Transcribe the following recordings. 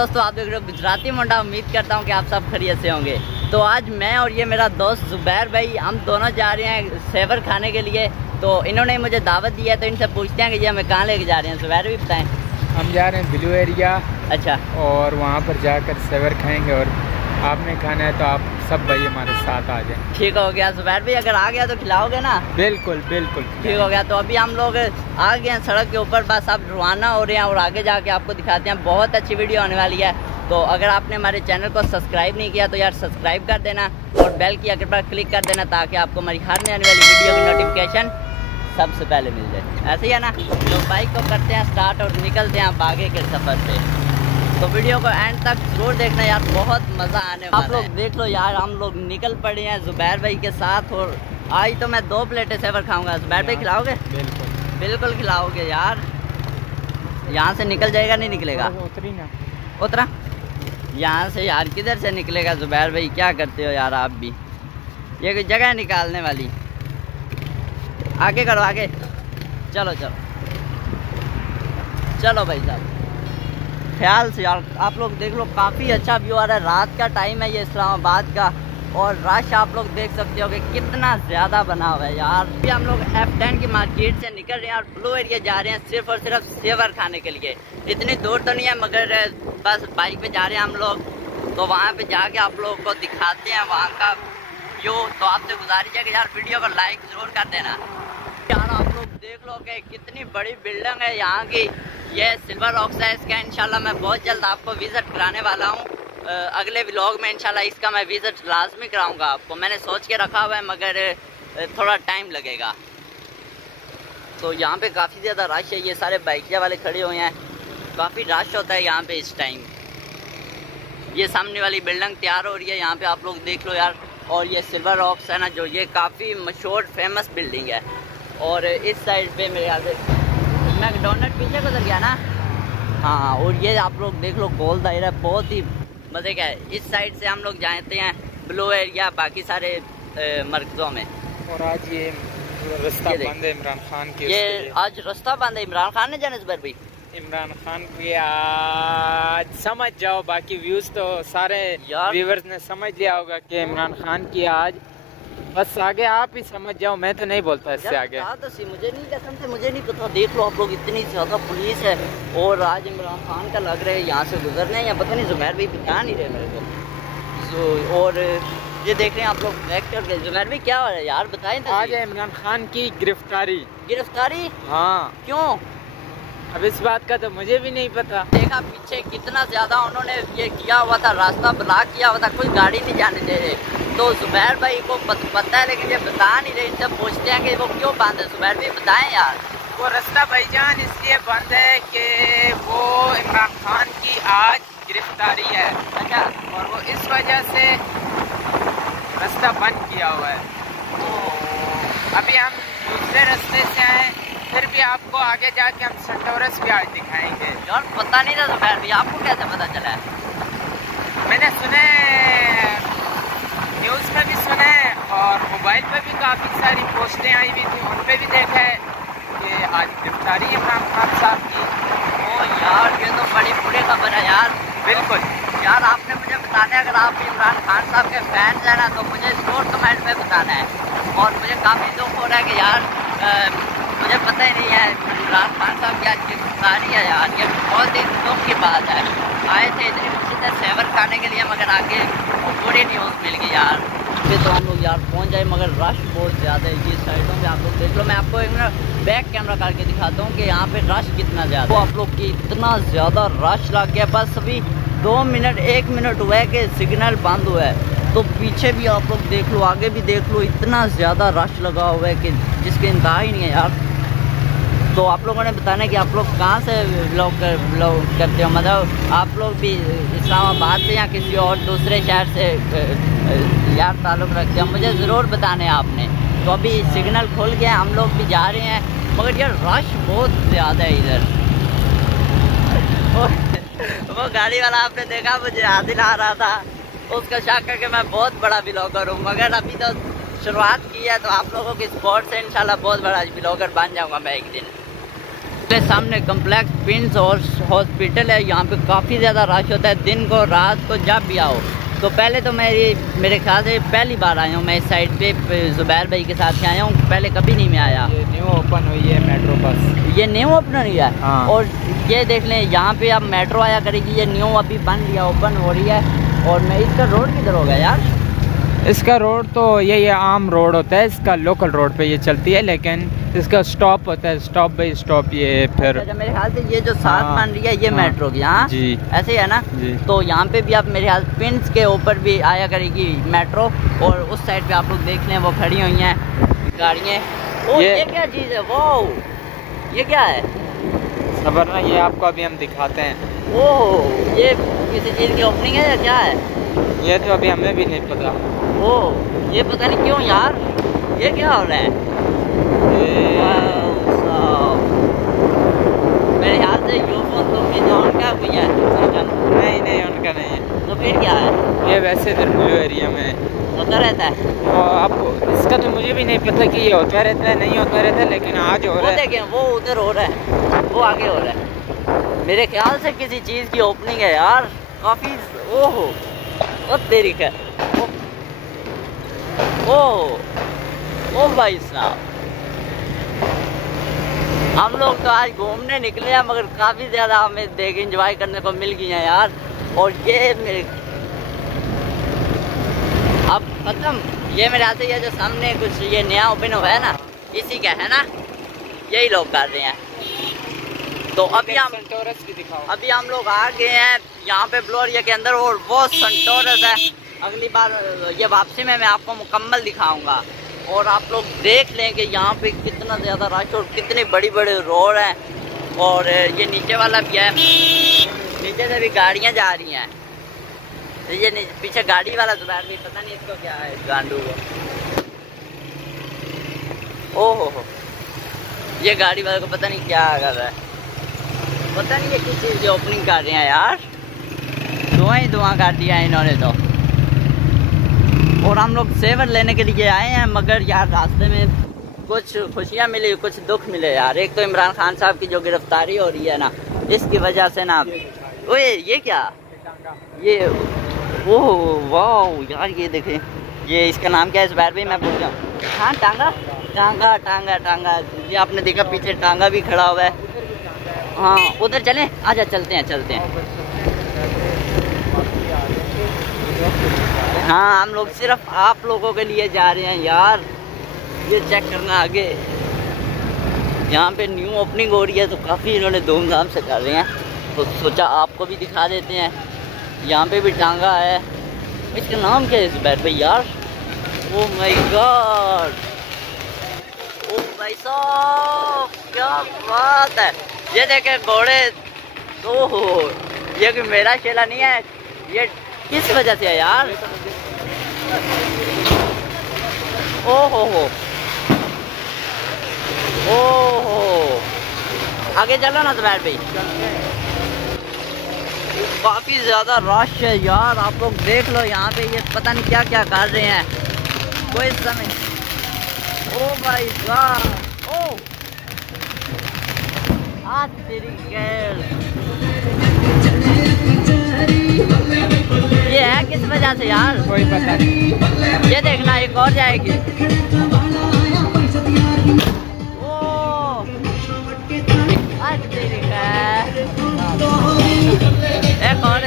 दोस्तों, आप देख रहे हो गुजराती मुंडा। उम्मीद करता हूँ कि आप सब खैरियत से होंगे। तो आज मैं और ये मेरा दोस्त जुबैर भाई, हम दोनों जा रहे हैं सेवर खाने के लिए। तो इन्होंने मुझे दावत दी है, तो इनसे पूछते हैं कि ये हमें कहाँ लेके जा रहे हैं। जुबैर भी बताएं। हम जा रहे हैं ब्लू एरिया। अच्छा। और वहाँ पर जाकर सेवर खाएंगे, और आपने खाना है तो आप सब भाई हमारे साथ आ जाएं। ठीक हो गया जुबैर भाई, अगर आ गया तो खिलाओगे ना? बिल्कुल बिल्कुल ठीक हो गया। तो अभी हम लोग आ गए हैं सड़क के ऊपर, बस अब रवाना हो रहे हैं और आगे जाके आपको दिखाते हैं। बहुत अच्छी वीडियो होने वाली है। तो अगर आपने हमारे चैनल को सब्सक्राइब नहीं किया तो यार सब्सक्राइब कर देना और बेल की आइकन पर क्लिक कर देना, ताकि आपको हमारी हर आने वाली वीडियो की नोटिफिकेशन सबसे पहले मिल जाए। ऐसे ही है ना? तो बाइक को करते हैं स्टार्ट और निकलते हैं अब आगे के सफ़र पे। तो वीडियो को एंड तक जरूर देखना यार, बहुत मज़ा आने वाला है। आप लोग देख लो यार, हम लोग निकल पड़े हैं जुबैर भाई के साथ। और आज तो मैं 2 प्लेटें सेवर खाऊंगा। जुबैर भाई खिलाओगे? बिल्कुल बिल्कुल खिलाओगे यार। यहाँ से निकल जाएगा नहीं निकलेगा? उतरी ना उतरा यहाँ से यार, किधर से निकलेगा जुबैर भाई? क्या करते हो यार आप भी? ये कोई जगह निकालने वाली। आगे करो आगे, चलो चलो चलो भाई साहब, ख्याल से यार। आप लोग देख लो, काफ़ी अच्छा व्यू आ रहा है। रात का टाइम है ये इस्लामाबाद का, और रश आप लोग देख सकते हो कि कितना ज़्यादा बना हुआ है यार। अभी हम लोग F10 की मार्केट से निकल रहे हैं और ब्लू एरिया जा रहे हैं सिर्फ और सिर्फ सेवर खाने के लिए। इतनी दूर तो नहीं है, मगर बस बाइक पे जा रहे हैं हम लोग। तो वहाँ पे जाके आप लोगों को दिखाते हैं वहाँ का व्यू। तो आपसे गुजारिश है कि यार वीडियो को लाइक ज़रूर कर देना यार। आप लोग देख लो कि कितनी बड़ी बिल्डिंग है यहाँ की। ये सिल्वर रॉक्स है इसका। इंशाल्लाह मैं बहुत जल्द आपको विज़िट कराने वाला हूँ। अगले व्लॉग में इंशाल्लाह इसका मैं विज़िट लाजमी कराऊंगा आपको। मैंने सोच के रखा हुआ है, मगर थोड़ा टाइम लगेगा। तो यहाँ पे काफ़ी ज़्यादा रश है। ये सारे बाइकिया वाले खड़े हुए हैं, काफ़ी रश होता है यहाँ पे इस टाइम। ये सामने वाली बिल्डिंग तैयार हो रही है यहाँ पे, आप लोग देख लो यार। और ये सिल्वर रॉक्स है ना, जो ये काफ़ी मशहूर फेमस बिल्डिंग है। और इस साइड पे मेरे ख्याल से मैकडोनल्ड पीछे गुजर गया ना। हाँ, और ये आप लोग देख लो गोल दायरा, बहुत ही मज़े का है। इस साइड से हम लोग जाते हैं ब्लू एरिया, बाकी सारे मरकज़ों में। और आज ये रास्ता बंद है इमरान खान के। ये आज रास्ता बंद है, इमरान खान ने जाने जुबैर भाई। इमरान खान की आज समझ जाओ, बाकी व्यूज तो सारे व्यूवर्स ने समझ लिया होगा कि इमरान खान की आज। बस आगे आप ही समझ जाओ, मैं तो नहीं बोलता इससे आगे। मुझे नहीं, कसम से मुझे नहीं पता। देख लो आप लोग, इतनी ज़्यादा पुलिस है। और आज इमरान खान का लग रहा है यहाँ से गुजरना है, या पता नहीं, जुबैर भाई बता नहीं रहे मेरे को। और ये देख रहे हैं आप लोग एक्टर के। जुबैर भाई क्या हो रहा है यार, बताएं। आज है इमरान खान की गिरफ्तारी। गिरफ्तारी? हाँ। क्यों? अब इस बात का तो मुझे भी नहीं पता। देखा पीछे कितना ज्यादा उन्होंने ये किया हुआ था, रास्ता ब्लॉक किया हुआ था, कोई गाड़ी नहीं जाने दे रहे। तो जुबैर भाई को पता है, लेकिन ये बता नहीं रहे। इनसे पूछते हैं कि वो क्यों बंद है। जुबैर भाई बताएं यार। वो रास्ता भाईजान इसलिए बंद है कि वो इमरान खान की आज गिरफ्तारी है। अच्छा। और वो इस वजह से रास्ता बंद किया हुआ है। तो अभी हम दूसरे रास्ते से आए, फिर भी आपको आगे जाके हम सेंटोरस भी आज दिखाएंगे। यार पता नहीं था जुबैर भाई, आपको कैसे पता चला है? मैंने सुने, न्यूज़ में भी सुने, और मोबाइल पे भी काफ़ी सारी पोस्टें आई हुई थी, उन पे भी देखा है कि आज गिरफ्तारी है इमरान खान साहब की। ओ यार, ये तो बड़ी बुरी खबर है यार। बिल्कुल यार, आपने मुझे बताना है, अगर आप इमरान खान साहब के फैन हैं ना, तो मुझे जरूर कमेंट में बताना है। और मुझे काफ़ी दुख हो रहा है कि यार मुझे पता ही नहीं है इमरान खान साहब की आज गिरफ्तारी है यार। ये बहुत ही दुख की बात है। आए थे इतनी मुश्किल से सेवर खाने के लिए, मगर आगे पूरी न्यूज़ मिल गई यार। फिर तो हम लोग यार पहुंच जाए, मगर रश बहुत ज़्यादा है ये साइडों में। आप लोग देख लो, मैं आपको एक मिनट बैक कैमरा करके दिखाता हूँ कि यहाँ पे रश कितना ज़्यादा। तो आप लोग की इतना ज़्यादा रश लग गया। बस अभी 2 मिनट 1 मिनट हुआ है कि सिग्नल बंद हुआ है। तो पीछे भी आप लोग देख लो, आगे भी देख लो, इतना ज़्यादा रश लगा हुआ है कि जिसके इंतहा ही नहीं है यार। तो आप लोगों ने बताना है कि आप लोग कहाँ से ब्लॉग करते हो, मतलब आप लोग भी इस्लामाबाद से या किसी और दूसरे शहर से यार ताल्लुक़ रखते हो, मुझे ज़रूर बताना है आपने। तो अभी सिग्नल खुल गया, हम लोग भी जा रहे हैं, मगर यार रश बहुत ज़्यादा है इधर। वो गाड़ी वाला आपने देखा, मुझे आदिल आ रहा था, उसका शक करके मैं बहुत बड़ा ब्लॉगर हूँ, मगर अभी तो शुरुआत की है। तो आप लोगों की सपोर्ट से इंशाल्लाह बहुत बड़ा ब्लॉगर बन जाऊँगा मैं एक दिन। के सामने कम्प्लेक्स प्रिंस और हॉस्पिटल है। यहाँ पे काफ़ी ज़्यादा रश होता है दिन को रात को जब भी आओ। तो पहले तो मेरे ख्याल से पहली बार आया हूँ मैं इस साइड पे, जुबैर भाई के साथ आया हूँ, पहले कभी नहीं मैं आया। ये न्यू ओपन हुई है मेट्रो बस, ये न्यू ओपन हुई है। हाँ। और ये देख लें यहाँ पे अब मेट्रो आया करेगी, ये न्यू अभी बन गया, ओपन हो रही है। और मैं इसका रोड किधर होगा यार? इसका रोड तो ये आम रोड होता है, इसका लोकल रोड पे ये चलती है, लेकिन इसका स्टॉप होता है, स्टॉप बाई स्टॉप। ये फिर अच्छा, मेरे ख्याल से ये जो साथ बन रही है ये मेट्रो की, हाँ जी ऐसे ही है ना जी। तो यहाँ पे भी आप मेरे ख्याल पिंस के ऊपर भी आया करेगी मेट्रो। और उस साइड पे आप लोग देख लें वो खड़ी हुई हैं गाड़ियाँ। ये क्या चीज़ है? वो ये क्या है? सबर ना, ये आपको अभी हम दिखाते हैं। ओह, ये किसी चीज़ की ओपनिंग है या क्या है? ये तो अभी हमें भी नहीं पता। ओह, ये पता नहीं क्यों यार, ये क्या हो रहा है? मेरे ख्याल से यूफो तो जो उनका कोई है। नहीं उनका नहीं है। तो फिर क्या है? ये वैसे इधर ब्लू एरिया में होता रहता है। तो अब इसका तो मुझे भी नहीं पता कि ये होता रहता है नहीं होता रहता है, लेकिन आज हो रहा है। देखें वो उधर हो रहा है, वो आगे हो रहा है। मेरे ख्याल से किसी चीज़ की ओपनिंग है यार, काफ़ी। ओहो, बहुत देरी है। ओह भाई साहब, हम लोग तो आज घूमने निकले हैं मगर काफ़ी ज़्यादा हमें देख एंजॉय करने को मिल गई है यार। और ये मेरे अब खत्म, ये मेरे हाथ से ये जो सामने कुछ ये नया ओपन हुआ है ना, इसी का है ना, यही लोग कर रहे हैं। तो अभी हम लोग आ गए हैं यहाँ पे ब्लू एरिया के अंदर, और वो सेंटोरस है। अगली बार ये वापसी में मैं आपको मुकम्मल दिखाऊंगा। और आप लोग देख लें कि यहाँ पे कितना ज़्यादा रश और कितनी बड़ी बड़ी रोड है। और ये नीचे वाला भी है, नीचे से भी गाड़ियाँ जा रही हैं। तो ये पीछे गाड़ी वाला जुबैर भी पता नहीं इसको क्या है, गांडू को। ओहो, ये गाड़ी वाले को पता नहीं क्या कर रहा है, पता नहीं ये किस चीज़ की ओपनिंग कर रहे हैं यार। धुआं ही धुआं कर दिया है इन्होंने तो। और हम लोग सेवर लेने के लिए आए हैं, मगर यार रास्ते में कुछ खुशियाँ मिली कुछ दुख मिले यार। एक तो इमरान खान साहब की जो गिरफ्तारी हो रही है ना, इसकी वजह से ना। ओए ये क्या, ये ओह वाह यार, ये देखें, ये इसका नाम क्या है जुबैर भाई? मैं पूछ रहा हूँ। हाँ, टांगा टांगा टांगा टांगा, ये आपने देखा पीछे टांगा भी खड़ा हुआ है। हाँ उधर चलें, आजा चलते हैं। हाँ, हम लोग सिर्फ आप लोगों के लिए जा रहे हैं यार। ये चेक करना आगे, यहाँ पे न्यू ओपनिंग हो रही है तो काफ़ी इन्होंने धूमधाम से कर रहे हैं, तो सोचा आपको भी दिखा देते हैं। यहाँ पे भी टांगा है, इसका नाम क्या है जुबैर भाई यार? ओह माय गॉड, ओह भाई साहब क्या बात है। ये देखे घोड़े। ओहो, ये कि मेरा शेला नहीं है, ये किस वजह से है यार? ओहो आगे चलो ना जुबैर भाई, काफ़ी ज़्यादा रश है यार। आप लोग देख लो यहाँ पे, ये पता नहीं क्या क्या कर रहे हैं, कोई समय। ओ भाई गॉड, ओ आज तेरी गैर, ये है किस वजह से यार? कोई पता नहीं। ये देखना एक और जाएगी। ओ आज तेरी गैर, एक और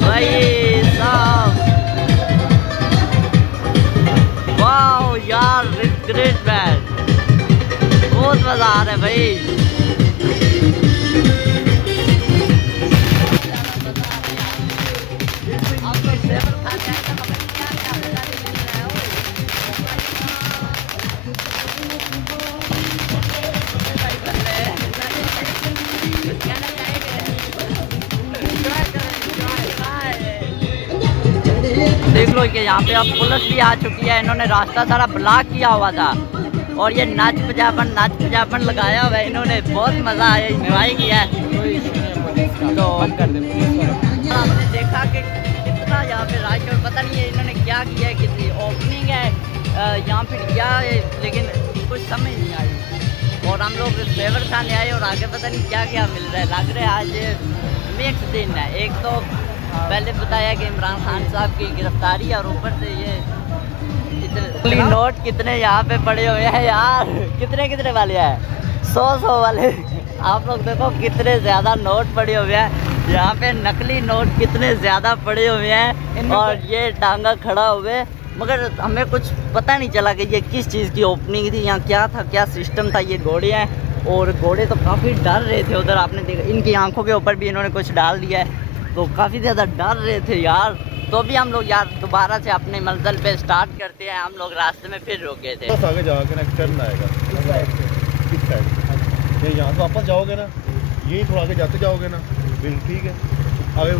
भाई साहब, वाह यार, ग्रेट मैन, बहुत मजा आ रहा है भाई। देख लो कि यहाँ पे अब पुलिस भी आ चुकी है, इन्होंने रास्ता सारा ब्लॉक किया हुआ था। और ये नाच पजापन लगाया हुआ है इन्होंने, बहुत मज़ा आया, एंजॉय किया है। तो आपने देखा कि कितना यहाँ पे रश, और पता नहीं है इन्होंने क्या किया है, किसी ओपनिंग है यहाँ पे क्या है, लेकिन कुछ समझ नहीं आई। और हम लोग सेवर खाने आए और आगे पता नहीं क्या क्या मिल रहा है। लग रहा है आज मिक्स दिन है। एक तो पहले बताया कि इमरान खान साहब की गिरफ्तारी और ऊपर से ये इतने नोट कितने यहाँ पे पड़े हुए हैं यार। कितने कितने वाले हैं? 100 वाले। आप लोग देखो कितने ज़्यादा नोट पड़े हुए हैं यहाँ पे। नकली नोट कितने ज़्यादा पड़े हुए हैं और ये टांगा खड़ा हुए, मगर हमें कुछ पता नहीं चला कि ये किस चीज़ की ओपनिंग थी, यहाँ क्या था, क्या सिस्टम था। ये घोड़े हैं और घोड़े तो काफ़ी डर रहे थे। उधर आपने देखा इनकी आंखों के ऊपर भी इन्होंने कुछ डाल दिया है, तो काफ़ी ज़्यादा डर रहे थे यार। तो भी हम लोग यार दोबारा से अपने मंजिल पे स्टार्ट करते हैं। हम लोग रास्ते में फिर रुके थे। बस आगे जाके ना टर्न आएगा इस साइड, यहाँ से वापस जाओगे ना, यही थोड़ा आगे जाते जाओगे ना, बिल्कुल ठीक है। आगे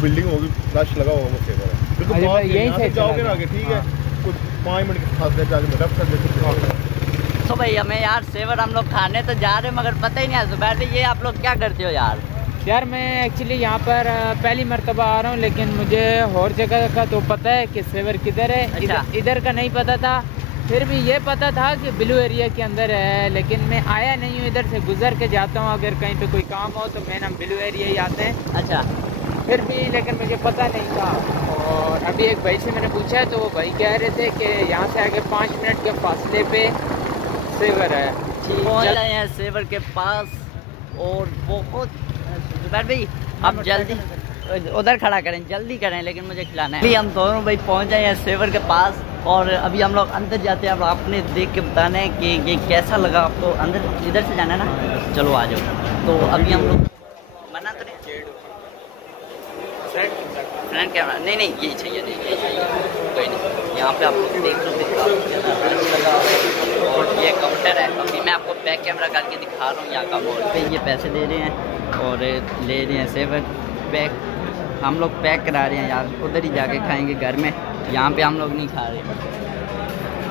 बिल्डिंग होगी, रश लगा होगा मुझसे बिल्कुल यहीं से जाओगे ना आगे, ठीक है। कुछ 5 मिनट के फासले पे आगे लेफ्ट साइड। तो भाई हमें यार सेवर हम लोग खाने तो जा रहे हैं, मगर पता ही नहीं है जुबैर भाई ये आप लोग क्या करते हो यार? यार मैं एक्चुअली यहाँ पर पहली मर्तबा आ रहा हूँ, लेकिन मुझे और जगह का तो पता है कि सेवर किधर है। अच्छा। इधर का नहीं पता था। फिर भी ये पता था कि ब्लू एरिया के अंदर है, लेकिन मैं आया नहीं हूँ। इधर से गुजर के जाता हूँ, अगर कहीं पे कोई काम हो तो मैं ना ब्लू एरिया ही आते हैं। अच्छा। फिर भी लेकिन मुझे पता नहीं था। और अभी एक भाई से मैंने पूछा तो वो भाई कह रहे थे कि यहाँ से आगे 5 मिनट के फासले पे सेवर है। पहुँच रहे हैं सेवर के पास और बहुत जुबैर भाई आप जल्दी उधर खड़ा करें, जल्दी करें, लेकिन मुझे खिलाना है। अभी हम दोनों भाई पहुंच जाए हैं सेवर के पास और अभी हम लोग अंदर जाते हैं। अब आपने देख के बताना है कि ये कैसा लगा आपको। अंदर इधर से जाना है ना, चलो आ जाओ। तो अभी हम लोग मना तो नहीं, फ्रंट कैमरा नहीं यही चाहिए, नहीं यही चाहिए, कोई नहीं। यहाँ पे आप लोग देख लो और ये काउंटर है। अभी मैं आपको बैक कैमरा करके दिखा रहा हूँ यहाँ का मोड पे। ये पैसे दे रहे हैं और ले रहे हैं सेवर पैक। हम लोग पैक करा रहे हैं यार, उधर ही जाके खाएंगे घर में। यहाँ पे हम लोग नहीं खा रहे,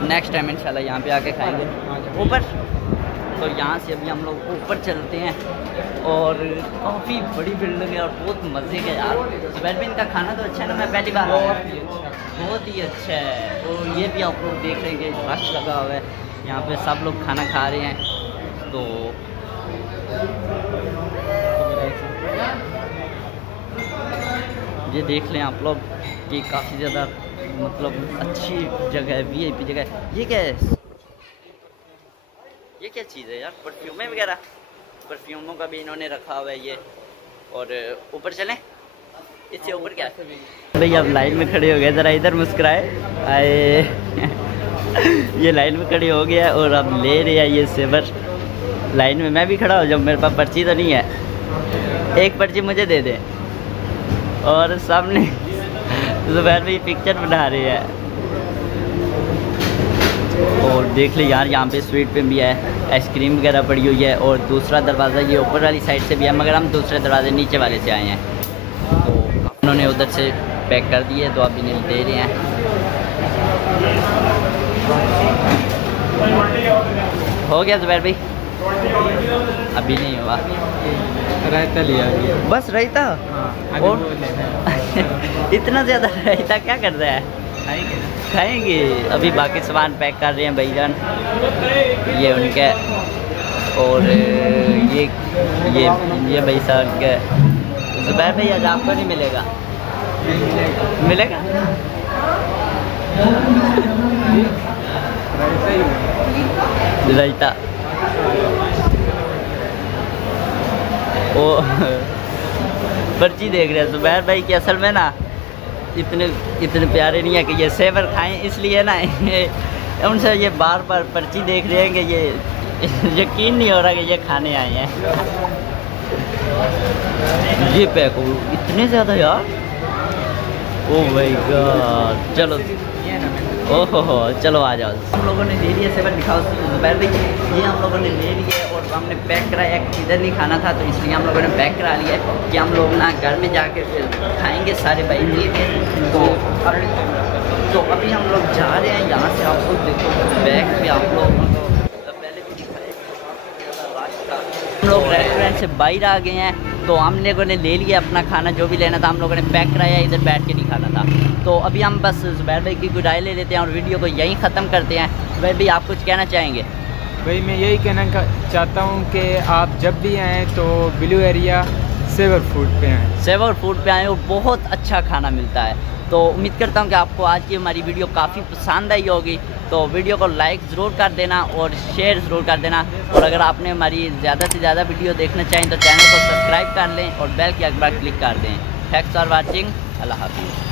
नेक्स्ट टाइम इंशाल्लाह यहाँ पे आके खाएंगे ऊपर। तो यहाँ से अभी हम लोग ऊपर चलते हैं और काफ़ी बड़ी बिल्डिंग है और बहुत मज़े का यार। जुबैर भी इनका खाना तो अच्छा है ना, मैं पहली बार आया, बहुत ही अच्छा है। और ये भी आप लोग देख रहे हैं कि रश लगा हुआ है यहाँ पे, सब लोग खाना खा रहे हैं। तो ये देख लें आप लोग कि काफ़ी ज़्यादा मतलब अच्छी जगह है, VIP जगह है। ये क्या है, ये क्या चीज़ है यार? परफ्यूमें वगैरह, परफ्यूमों का भी इन्होंने रखा हुआ है ये। और ऊपर चलें, इससे ऊपर क्या है भाई? अब लाइन में खड़े हो गए, ज़रा इधर मुस्कुराए आए। ये लाइन में खड़े हो गया और अब ले रहे हैं ये सेवर। लाइन में मैं भी खड़ा हो जाऊँ, मेरे पास पर्ची तो नहीं है, एक पर्ची मुझे दे दे। और सामने जुबैर भाई पिक्चर बना रहे हैं। और देख ले यार यहाँ पे स्वीट पे भी है, आइसक्रीम वगैरह पड़ी हुई है। और दूसरा दरवाज़ा ये ऊपर वाली साइड से भी है, मगर हम दूसरे दरवाजे नीचे वाले से आए हैं। तो उन्होंने उधर से पैक कर दिए, तो अभी नहीं दे रहे हैं। हो गया जुबैर भाई? अभी नहीं हुआ, रायता लिया बस रायता। और इतना ज़्यादा रायता क्या कर रहा है? खाएंगे। अभी बाकी सामान पैक कर रहे हैं भाईजान, ये उनके। और ये भाई साहब के। जुबैर भाई आज आपको नहीं मिलेगा, मिलेगा रायता। ओ पर्ची देख रहे हैं जुबैर भाई की। असल में ना इतने प्यारे नहीं है कि ये सेवर खाएं, इसलिए ना उनसे ये बार बार पर्ची देख रहे हैं कि ये यकीन नहीं हो रहा कि ये खाने आए हैं। ये पैक हो इतने ज़्यादा यार, ओ भाई गॉड। चलो ओहो चलो आ जाओ। हम लोगों ने ले लिया सेवर, दिखाओ जुबैर भाई। ये हम लोगों ने ले लिए और हमने पैक कराया। इधर नहीं खाना था तो इसलिए हम लोगों ने पैक करा लिया है कि हम लोग ना घर में जाके फिर खाएंगे सारे भाई मिल के। तो अभी हम लोग जा रहे हैं यहाँ से। आप लोग देखो बैग में आप लोग पहले भी दिखाए, हम लोग रेस्टोरेंट से बाहर आ गए हैं। तो हम लोगों ने ले लिया अपना खाना, जो भी लेना था हम लोगों ने पैक कराया, इधर बैठ के नहीं खाना था। तो अभी हम बस जुबैर भाई की गुडाई ले लेते हैं और वीडियो को यहीं ख़त्म करते हैं। जुबैर भाई आप कुछ कहना चाहेंगे? भाई मैं यही कहना चाहता हूँ कि आप जब भी आएँ तो ब्लू एरिया सेवर फूड पे आएँ। सेवर फूड पे आएँ और बहुत अच्छा खाना मिलता है। तो उम्मीद करता हूँ कि आपको आज की हमारी वीडियो काफ़ी पसंद आई होगी। तो वीडियो को लाइक ज़रूर कर देना और शेयर ज़रूर कर देना। और अगर आपने हमारी ज़्यादा से ज़्यादा वीडियो देखना चाहें तो चैनल को सब्सक्राइब कर लें और बेल के आइकन पर क्लिक कर दें। Thanks for watching. अल्लाह हाफिज़।